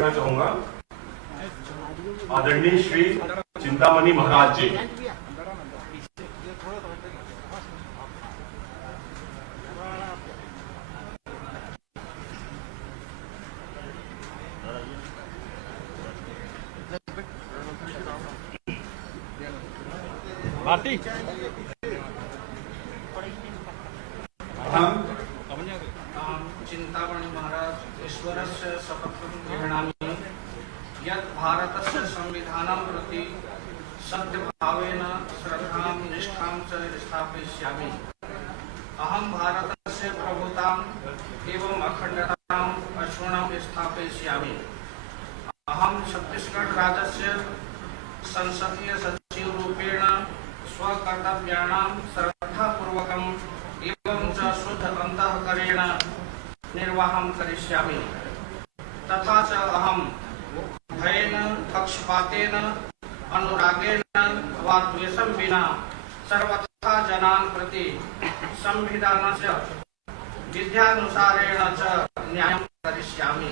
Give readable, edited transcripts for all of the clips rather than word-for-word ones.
करना चाहूंगा आदरणीय श्री चिंतामणि महाराज जी। भारती चिंतामणि महाराज ईश्वरस्य शपथं गृह्णामि यत् भारतस्य संविधानं प्रति सद्भावेन श्रद्धां निष्ठां च स्थापयिष्यामि। अहं भारतस्य प्रभुताम् एवं अखण्डताम् अक्षुण्णं स्थापयिष्यामि। अहं छत्तीसगढ़ राज्यस्य संसदीय सचिव रूपेण स्वकर्तव्याणां श्रद्धापूर्वकम् एवं च शुद्ध अंतःकरेण निर्वाहं करिष्यामि। तथा च अहं भयेन पक्षपातेन अनुरागेण वा द्वेषं विना सर्वथा जनान् प्रति संविधानस्य विद्यानुसारेण च न्यायं करिष्यामि।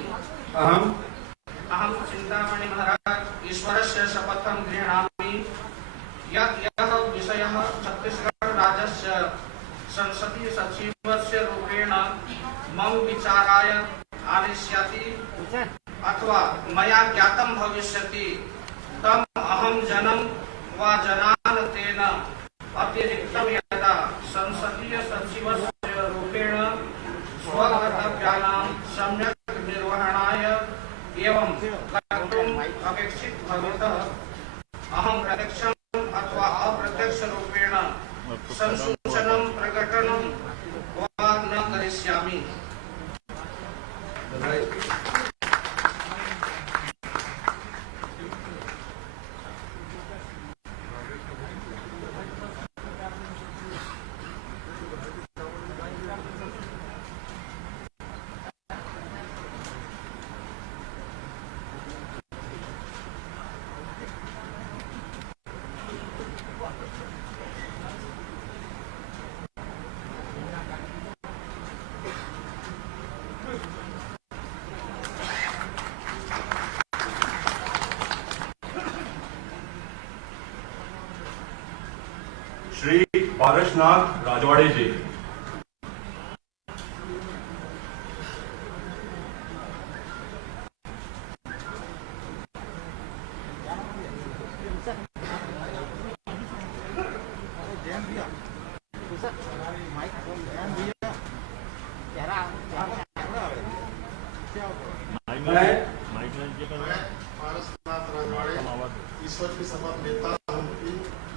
अहं चिंतामणि महाराज ईश्वरस्य शपथं गृह्णामि यत् यः विषयः छत्तीसगढ़ राज्यस्य संसदीय सचिवस्य रूपेण मम विचाराय आनयिष्यति अथवा मया ज्ञातं भविष्यति तम् अहं जनं वा जनान् तेन अतिरिक्तं यदा संसदीय सचिवस्य रूपेण स्वकर्तव्यानां सम्यक् निर्वहणाय एवं कर्तुम् अपेक्षित भवतः अहं प्रत्यक्षम् अथवा अप्रत्यक्ष रूपेण संसूचनं प्रकटनं वा न करिष्यामि। श्री पारसनाथ राजवाड़े जी। पारसनाथ राजवाड़े ईश्वर की शपथ लेता हूँ कि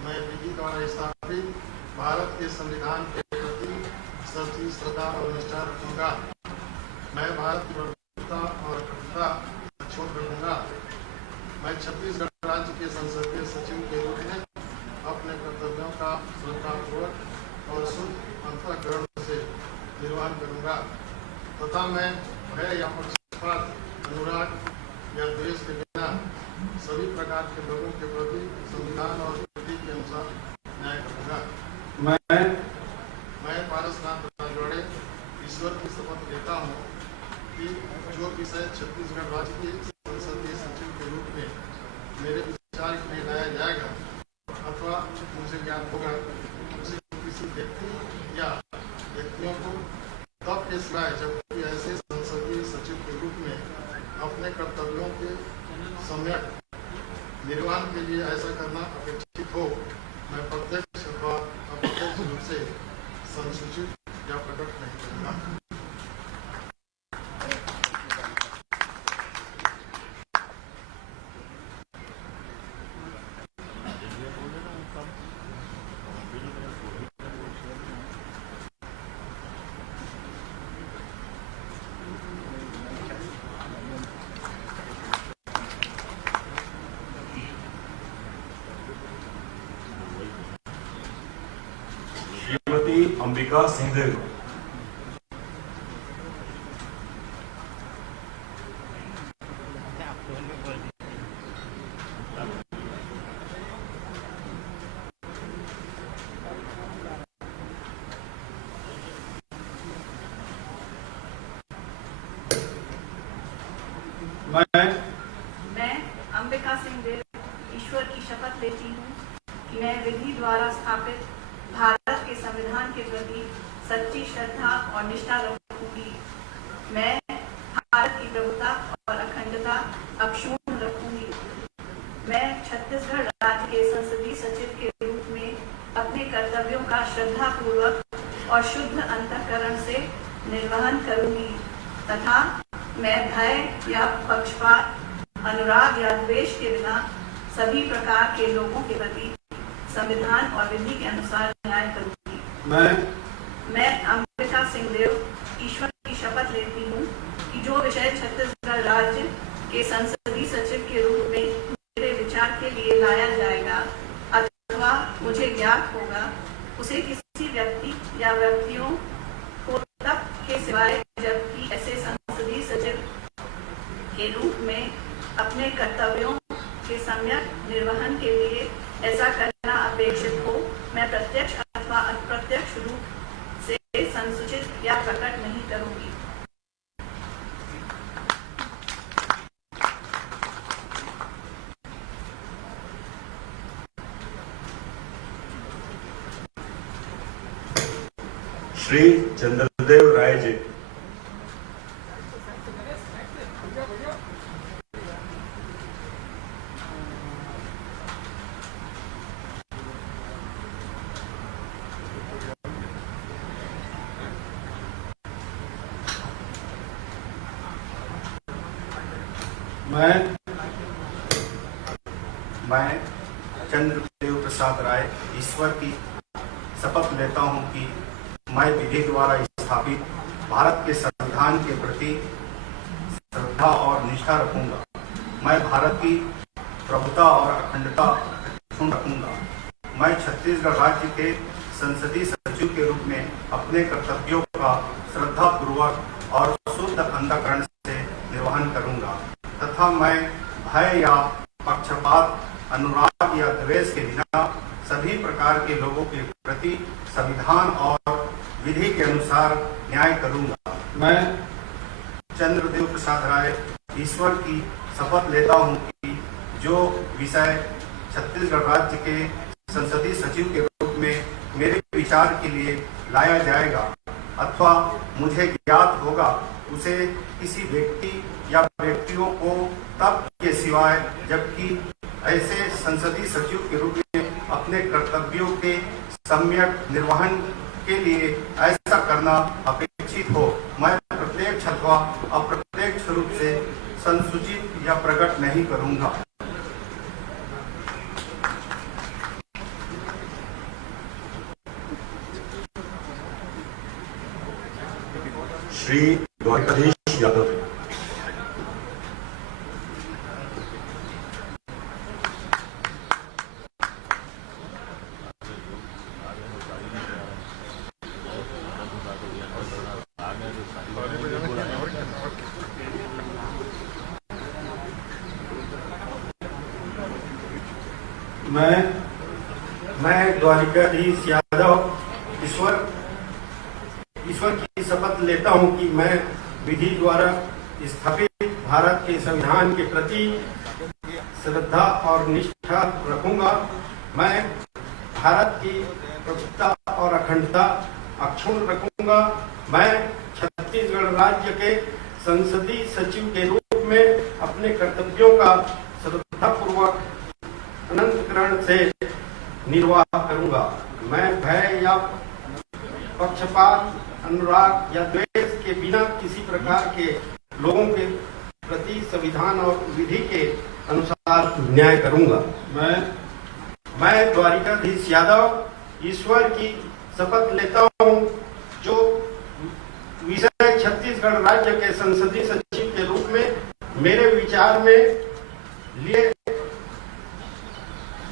मैं विधि द्वारा स्थापित भारत के संविधान के प्रति सच्ची श्रद्धा और निष्ठा रखूंगा। मैं भारत की प्रभुता और अखंडता छोड़ रखूंगा। मैं छत्तीसगढ़ राज्य के संसदीय सचिव के रूप में अपने कर्तव्यों का श्रद्धापूर्वक और शुद्ध अंतःकरण से निर्वहन करूंगा तथा मैं भय या पक्षपात, अनुराग या द्वेष के बिना सभी प्रकार के लोगों के प्रति संविधान और नीति के अनुसार न्याय करूंगा। मैं पारसनाथ राजवाड़े ईश्वर की शपथ लेता हूँ कि जो विषय छत्तीसगढ़ राज्य के संसदीय सचिव के रूप में मेरे विचार के लिए लाया जाएगा अथवा मुझे ज्ञान होगा उसे किसी व्यक्ति या व्यक्तियों को तब के सिवाय जबकि ऐसे संसदीय सचिव के रूप में अपने कर्तव्यों के सम्यक निर्वहन के लिए ऐसा करना अपेक्षित हो मैं प्रत्यक्ष अथवा अप्रत्यक्ष रूप से संसूचित या प्रकट नहीं करूंगा। श्रीमती अंबिका सिंहदेव। मैं अंबिका सिंह देव ईश्वर की शपथ लेती हूँ कि मैं विधि द्वारा स्थापित भारत के संविधान के प्रति सच्ची श्रद्धा और निष्ठा रखूंगी। मैं भारत की प्रभुता और अखंडता अक्षुण्ण रखूंगी। मैं छत्तीसगढ़ राज्य के संसदीय सचिव के रूप में अपने कर्तव्यों का श्रद्धापूर्वक और शुद्ध अंतःकरण से निर्वहन करूंगी तथा मैं भय या पक्षपात, अनुराग या द्वेष के बिना सभी प्रकार के लोगों के प्रति संविधान और विधि के अनुसार न्याय करूंगी। मैं अंबिका सिंह देव ईश्वर की शपथ लेती हूँ कि जो विषय छत्तीसगढ़ राज्य के संसदीय सचिव के रूप में मेरे विचार के लिए लाया जाएगा अथवा मुझे ज्ञात होगा, उसे किसी व्यक्ति या व्यक्तियों को तब के सिवाय जबकि ऐसे संसदीय सचिव के रूप में अपने कर्तव्यों के सम्यक निर्वहन के लिए ऐसा करना अपेक्षित हो, मैं प्रत्यक्ष अथवा अप्रत्यक्ष रूप से संसूचित या प्रकट नहीं करूंगी। श्री चंद्रदेव राय जी। मैं चंद्रदेव प्रसाद राय ईश्वर की शपथ लेता हूं कि मैं विधि द्वारा स्थापित भारत के संविधान के प्रति श्रद्धा और निष्ठा रखूंगा। मैं भारत की प्रभुता और अखंडता अक्षुण्ण रखूंगा। मैं छत्तीसगढ़ राज्य के संसदीय सचिव के रूप में अपने कर्तव्यों का श्रद्धापूर्वक और शुद्ध अंतःकरण से निर्वहन करूंगा तथा मैं भय या पक्षपात, अनुराग या द्वेष के बिना सभी प्रकार के लोगों के प्रति संविधान और विधि के अनुसार न्याय करूंगा। मैं चंद्रदेव प्रसाद राय ईश्वर की शपथ लेता हूं कि जो विषय छत्तीसगढ़ राज्य के संसदीय सचिव के रूप में मेरे विचार के लिए लाया जाएगा अथवा मुझे ज्ञात होगा, उसे किसी व्यक्ति या व्यक्तियों को तब के सिवाय जबकि ऐसे संसदीय सचिव के रूप में अपने कर्तव्यों के सम्यक निर्वहन के लिए ऐसा करना अपेक्षित हो, मैं प्रत्यक्ष अथवा अप्रत्यक्ष रूप से संसूचित या प्रकट नहीं करूंगा। श्री द्वारकाधीश यादव। मैं द्वारकाधीश यादव ईश्वर की शपथ लेता हूं कि मैं विधि द्वारा स्थापित भारत के संविधान के प्रति श्रद्धा और निष्ठा रखूंगा। मैं भारत की प्रभुता और अखंडता अक्षुण्ण रखूंगा। मैं छत्तीसगढ़ राज्य के संसदीय सचिव के रूप में अपने कर्तव्यों का श्रद्धापूर्वक अनंतकरण से निर्वाह करूंगा। मैं भय या पक्षपात, अनुराग या द्वेष के बिना किसी प्रकार के लोगों के प्रति संविधान और विधि के अनुसार न्याय करूंगा। मैं द्वारकाधीश यादव ईश्वर की शपथ लेता हूं जो विषय छत्तीसगढ़ राज्य के संसदीय सचिव के रूप में मेरे विचार में लिए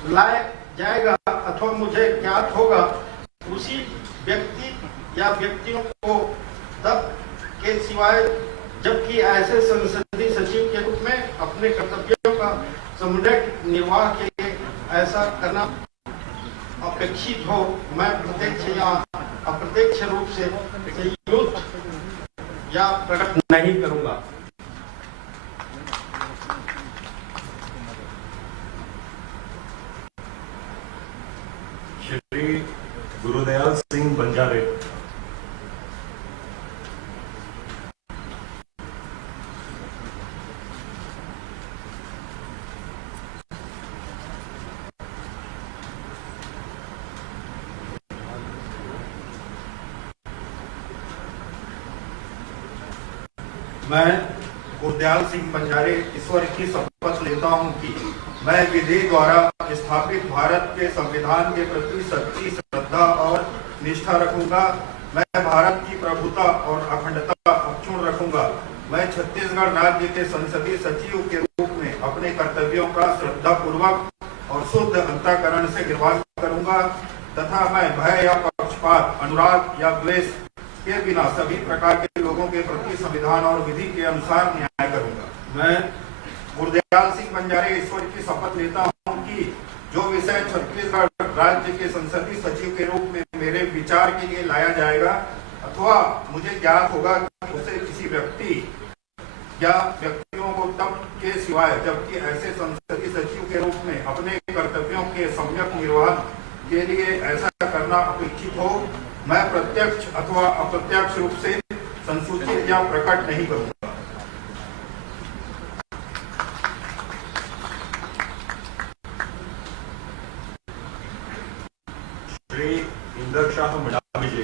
लाया जाएगा अथवा मुझे ज्ञात होगा, उसी व्यक्ति या व्यक्तियों को तब के सिवाय जबकि ऐसे संसदीय सचिव के रूप में अपने कर्तव्यों का समुचित निर्वाह के लिए ऐसा करना अपेक्षित हो, मैं प्रत्यक्ष या अप्रत्यक्ष रूप से संयुक्त या प्रकट नहीं करूंगा। गुरुदयाल सिंह बंजारे। मैं गुरदयाल सिंह बंजारे ईश्वर की शपथ लेता हूं कि मैं विधि द्वारा स्थापित भारत के संविधान के प्रति सच्ची श्रद्धा और निष्ठा रखूंगा। मैं भारत की प्रभुता और अखंडता अक्षुण्ण रखूंगा। मैं छत्तीसगढ़ राज्य के संसदीय सचिव के रूप में अपने कर्तव्यों का श्रद्धापूर्वक और शुद्ध अंतःकरण से निर्वाह करूंगा तथा मैं भय या पक्षपात, अनुराग या द्वेष के बिना सभी प्रकार के लोगों के प्रति संविधान और विधि के अनुसार न्याय करूंगा। मैं गुरदयाल सिंह बंजारे ईश्वर की शपथ लेता हूं कि जो विषय छत्तीसगढ़ राज्य के संसदीय सचिव के रूप में मेरे विचार के लिए लाया जाएगा अथवा मुझे ज्ञात होगा कि उसे किसी व्यक्ति या व्यक्तियों को तब के सिवाय, जबकि ऐसे संसदीय सचिव के रूप में अपने कर्तव्यों के सम्यक निर्वहन के लिए ऐसा करना अपेक्षित हो, मैं प्रत्यक्ष अथवा अप्रत्यक्ष रूप से संसूचित या प्रकट नहीं करूंगा। श्री इंदर शाह मडाविजे।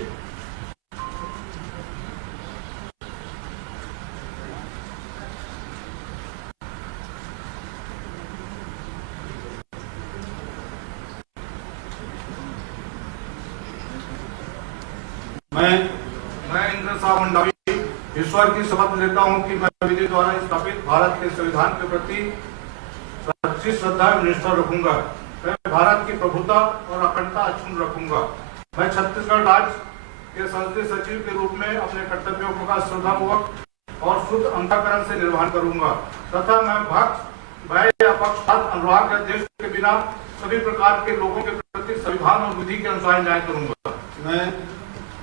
मैं इंद्र शाह मंडावी ईश्वर की शपथ लेता हूं कि मैं विधि द्वारा स्थापित भारत के संविधान के प्रति सच्ची श्रद्धा और निष्ठा रखूंगा। मैं भारत की प्रभुता और अखंडता अक्षुण्ण रखूंगा। मैं छत्तीसगढ़ राज्य के संसदीय सचिव के रूप में अपने कर्तव्यों का श्रद्धापूर्वक और शुद्ध अंतःकरण से निर्वहन करूंगा तथा मैं भय या पक्षपात, अनुराग या देश के बिना सभी प्रकार के लोगों के प्रति संविधान और विधि के अनुसार न्याय करूंगा।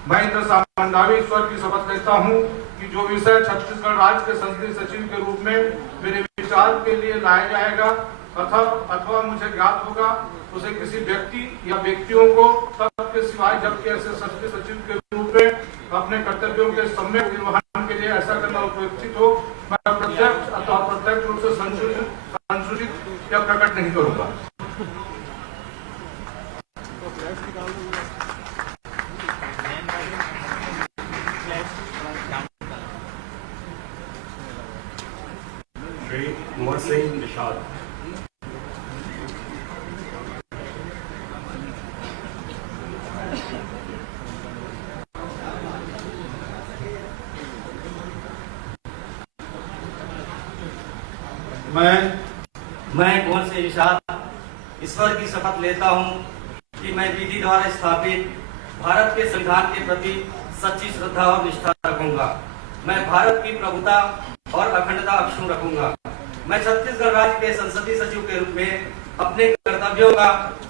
मैं इंद्र शाह मंडावी ईश्वर की शपथ लेता हूं कि जो विषय छत्तीसगढ़ राज्य के संसदीय सचिव के रूप में मेरे विचार के लिए लाया जाएगा अथवा मुझे ज्ञात होगा, उसे किसी व्यक्ति या व्यक्तियों को तब के सिवाय, जबकि ऐसे संसदीय सचिव के रूप में अपने कर्तव्यों के सम्यक निर्वहन के लिए ऐसा करना अपेक्षित हो, मैं प्रत्यक्ष अथवा अप्रत्यक्ष रूप से संसूचित या प्रकट नहीं करूंगा। श्री कुंवर सिंह निषाद। मैं कुंवर सिंह निषाद ईश्वर की शपथ लेता हूं कि मैं विधि द्वारा स्थापित भारत के संविधान के प्रति सच्ची श्रद्धा और निष्ठा रखूंगा। मैं भारत की प्रभुता और अखंडता अक्षुण्ण रखूंगा। मैं छत्तीसगढ़ राज्य के संसदीय सचिव के रूप में अपने कर्तव्यों का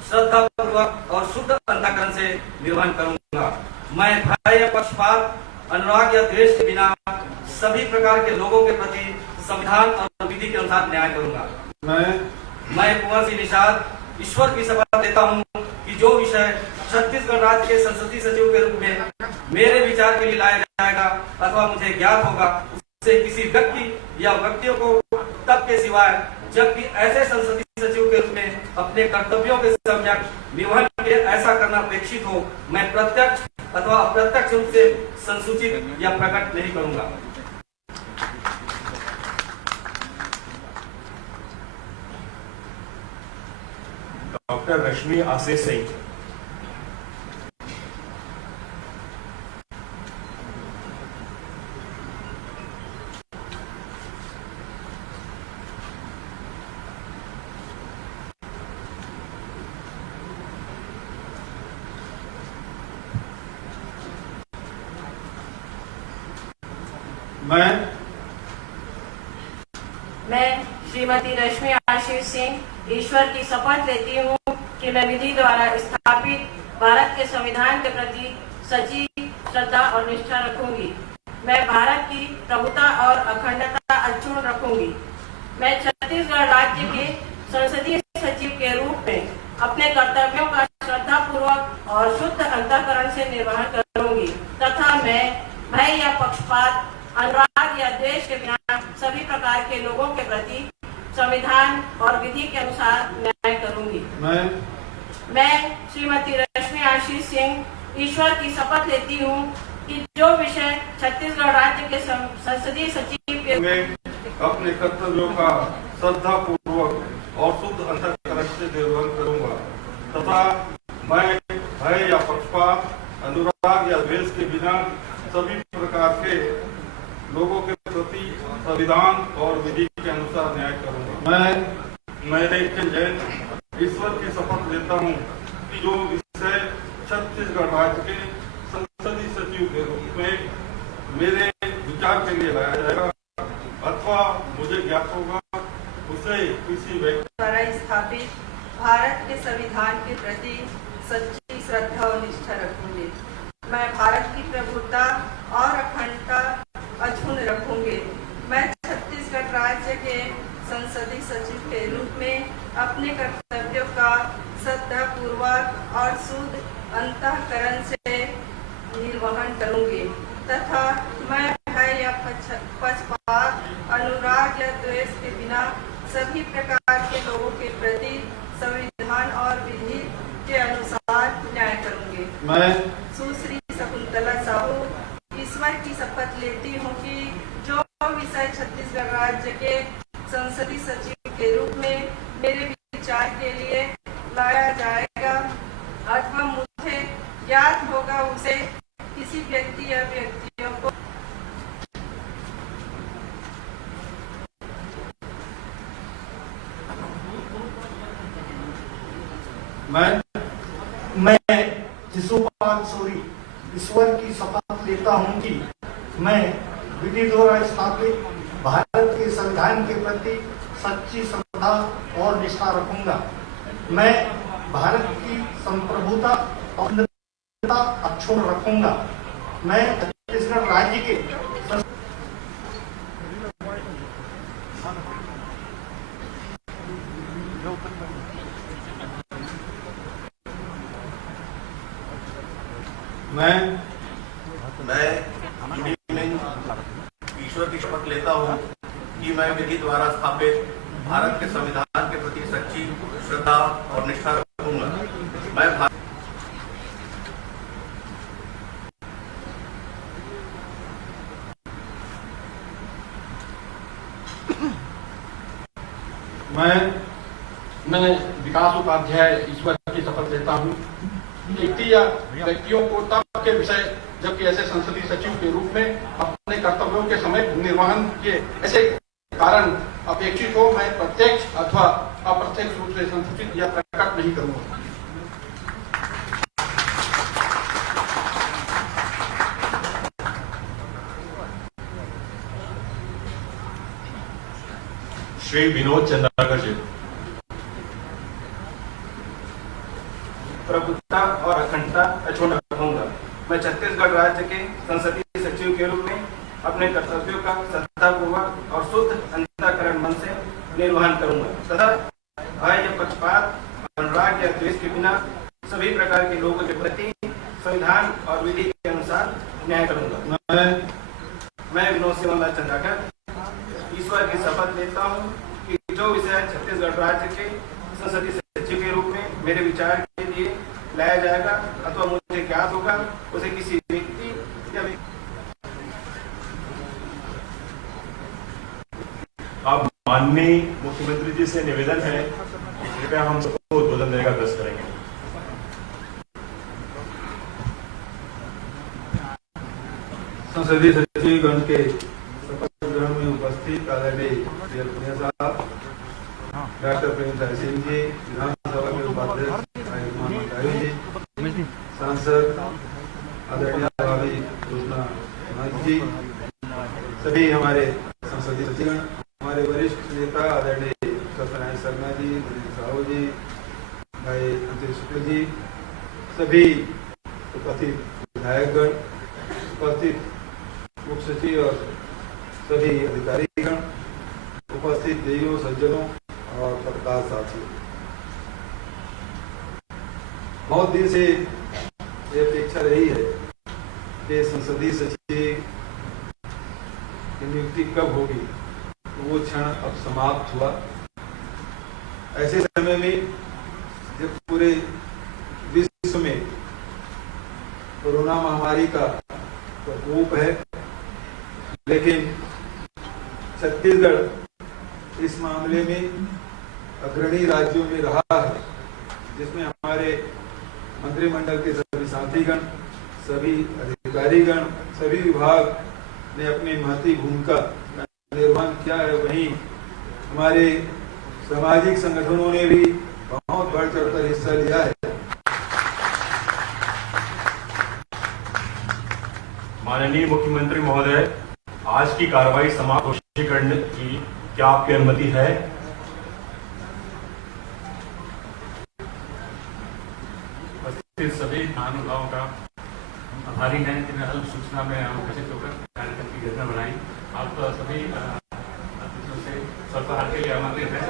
श्रद्धापूर्वक और शुद्ध अंतःकरण से निर्वहन करूंगा। मैं भय या पक्षपात, अनुराग या द्वेष के बिना सभी प्रकार के लोगों के प्रति संविधान और विधि के अनुसार न्याय करूंगा। मैं कुंवर सिंह निषाद ईश्वर की शपथ लेता हूं कि जो विषय छत्तीसगढ़ राज्य के संसदीय सचिव के रूप में मेरे विचार के लिए लाया जाएगा अथवा मुझे ज्ञात होगा, से किसी व्यक्ति या व्यक्तियों को तब के सिवाय, जबकि ऐसे संसदीय सचिव के रूप में अपने कर्तव्यों के सम्यक निर्वहन के लिए ऐसा करना अपेक्षित हो, मैं प्रत्यक्ष अथवा अप्रत्यक्ष रूप से संसूचित या प्रकट नहीं करूंगा। डॉक्टर रश्मि आशीष सिंह। मैं श्रीमती रश्मि आशीष सिंह ईश्वर की शपथ लेती हूँ कि मैं विधि द्वारा स्थापित भारत के संविधान के प्रति सच्ची श्रद्धा और निष्ठा रखूंगी। मैं भारत की प्रभुता और अखंडता अक्षुण्ण रखूंगी। मैं छत्तीसगढ़ राज्य के संसदीय सचिव के रूप में अपने कर्तव्यों का श्रद्धा श्रद्धापूर्वक और शुद्ध अंतःकरण से निर्वहन करूंगी तथा मैं भय या पक्षपात, अनुराग या द्वेष के बिना सभी प्रकार के लोगों के प्रति संविधान और विधि के अनुसार न्याय करूंगी। मैं श्रीमती रश्मि आशीष सिंह ईश्वर की शपथ लेती हूँ कि जो विषय छत्तीसगढ़ राज्य के संसदीय सचिव के मैं अपने कर्तव्यों का श्रद्धा पूर्वक और शुद्ध अंतःकरण से निर्वहन करूंगा तथा मैं भय या पक्षपात, अनुराग या द्वेष के बिना सभी प्रकार के लोगों के प्रति संविधान और विधि के अनुसार न्याय करूंगा। मैं जैन ईश्वर की शपथ लेता हूँ कि जो विषय छत्तीसगढ़ राज्य के संसदीय सचिव के रूप में मेरे विचार के लिए लाया जाएगा अथवा मुझे ज्ञात होगा उसे किसी व्यक्ति द्वारा स्थापित भारत के संविधान के प्रति सच्ची श्रद्धा और निष्ठा रखूंगी। मैं भारत की प्रभुता और अखंडता अक्षुण्ण रखूंगी। मैं छत्तीसगढ़ राज्य के संसदीय सचिव के रूप में अपने कर्तव्यों का श्रद्धापूर्वक और शुद्ध अंतःकरण से निर्वहन करूंगी तथा मैं भय या पक्षपात, अनुराग या द्वेष के बिना सभी प्रकार के लोगों के प्रति संविधान और विधि के अनुसार न्याय करूंगी। मैं सुश्री शकुंतला साहू ईश्वर की शपथ लेती हूँ कि जो विषय छत्तीसगढ़ राज्य के संसदीय सचिव के रूप में मेरे विचार के लिए लाया जाएगा अथवा मुझे ज्ञात होगा उसे किसी व्यक्ति या व्यक्तियों को मैं जिसुपाल सूरी ईश्वर की शपथ लेता हूं कि मैं विधि द्वारा स्थापित भारत के संविधान के प्रति सच्ची श्रद्धा और निष्ठा रखूंगा। मैं भारत की संप्रभुता और अखंडता अक्षुण्ण रखूंगा। मैं छत्तीसगढ़ राज्य के मैं ईश्वर की शपथ लेता हूँ कि मैं विधि द्वारा स्थापित भारत के संविधान के प्रति सच्ची श्रद्धा और निष्ठा रखूंगा। मैं विकास उपाध्याय ईश्वर की शपथ लेता हूँ व्यक्ति या व्यक्तियों को तब के विषय जबकि ऐसे संसदीय सचिव के रूप में अपने कर्तव्यों के समय निर्वहन के ऐसे कारण अपेक्षित हो मैं प्रत्यक्ष अथवा अप्रत्यक्ष रूप से संसूचित या प्रकट नहीं करूंगा। श्री विनोद चंद्राकर जी। प्रभुता और अखंडता अक्षुण्ण रखूंगा। मैं छत्तीसगढ़ राज्य के संसदीय सचिव के रूप में अपने कर्तव्यों का श्रद्धापूर्वक और शुद्ध अंतःकरण मन से निर्वहन करूंगा तथा भय या पक्षपात, अनुराग या द्वेष के बिना सभी प्रकार के लोगों के प्रति संविधान और विधि के अनुसार न्याय करूंगा। मैं विनोद सिंह चंद्राकर ईश्वर की शपथ लेता हूँ कि जो विषय छत्तीसगढ़ राज्य के संसदीय सचिव के रूप में मेरे विचार के लिए लाया जाएगा अथवा मुझे ज्ञात होगा उसे किसी व्यक्ति या अब माननीय मुख्यमंत्री जी से निवेदन है कृपया हम सबको उद्बोधन देने का प्रयास करेंगे। संसदीय सचिवगण के शपथ ग्रहण में उपस्थित आदरणीय श्री साहब, डॉक्टर प्रेम साय सिंह जी, विधानसभा के उपाध्यक्ष जी, सांसद आदरणीय भाभी कृष्णा जी, सभी हमारे संसदीय सचिवगण, हमारे वरिष्ठ नेता आदरणीय सत्यनारायण शर्मा जी, नरेंद्र साहू जी, भाई अंतिम शुक्ल जी, सभी उपस्थित विधायकगण, उपस्थित मुख्य सचिव और सभी अधिकारीगण, उपस्थित देवियों, सज्जनों और पत्रकार साथियों, बहुत दिन से ये अपेक्षा रही है कि संसदीय सचिव की नियुक्ति कब होगी, तो वो क्षण अब समाप्त हुआ। ऐसे समय में जब पूरे विश्व में कोरोना महामारी का प्रकोप है, लेकिन छत्तीसगढ़ इस मामले में अग्रणी राज्यों में रहा है, जिसमें हमारे मंत्रिमंडल के सभी साथीगण, सभी अधिकारीगण, सभी विभाग ने अपनी महती भूमिका का निर्वहन किया है। वहीं हमारे सामाजिक संगठनों ने भी बहुत बढ़ चढ़कर हिस्सा लिया है। माननीय मुख्यमंत्री महोदय, आज की कार्रवाई समाप्त घोषित करने की क्या आपकी अनुमति है? उपस्थित सभी महानुभावों का आभारी हैं जिन्हें अल्प सूचना में उपस्थित होकर कार्यक्रम की योजना बनाई। आप सभी अतिथियों से स्वल्पाहार के लिए आमंत्रित हैं।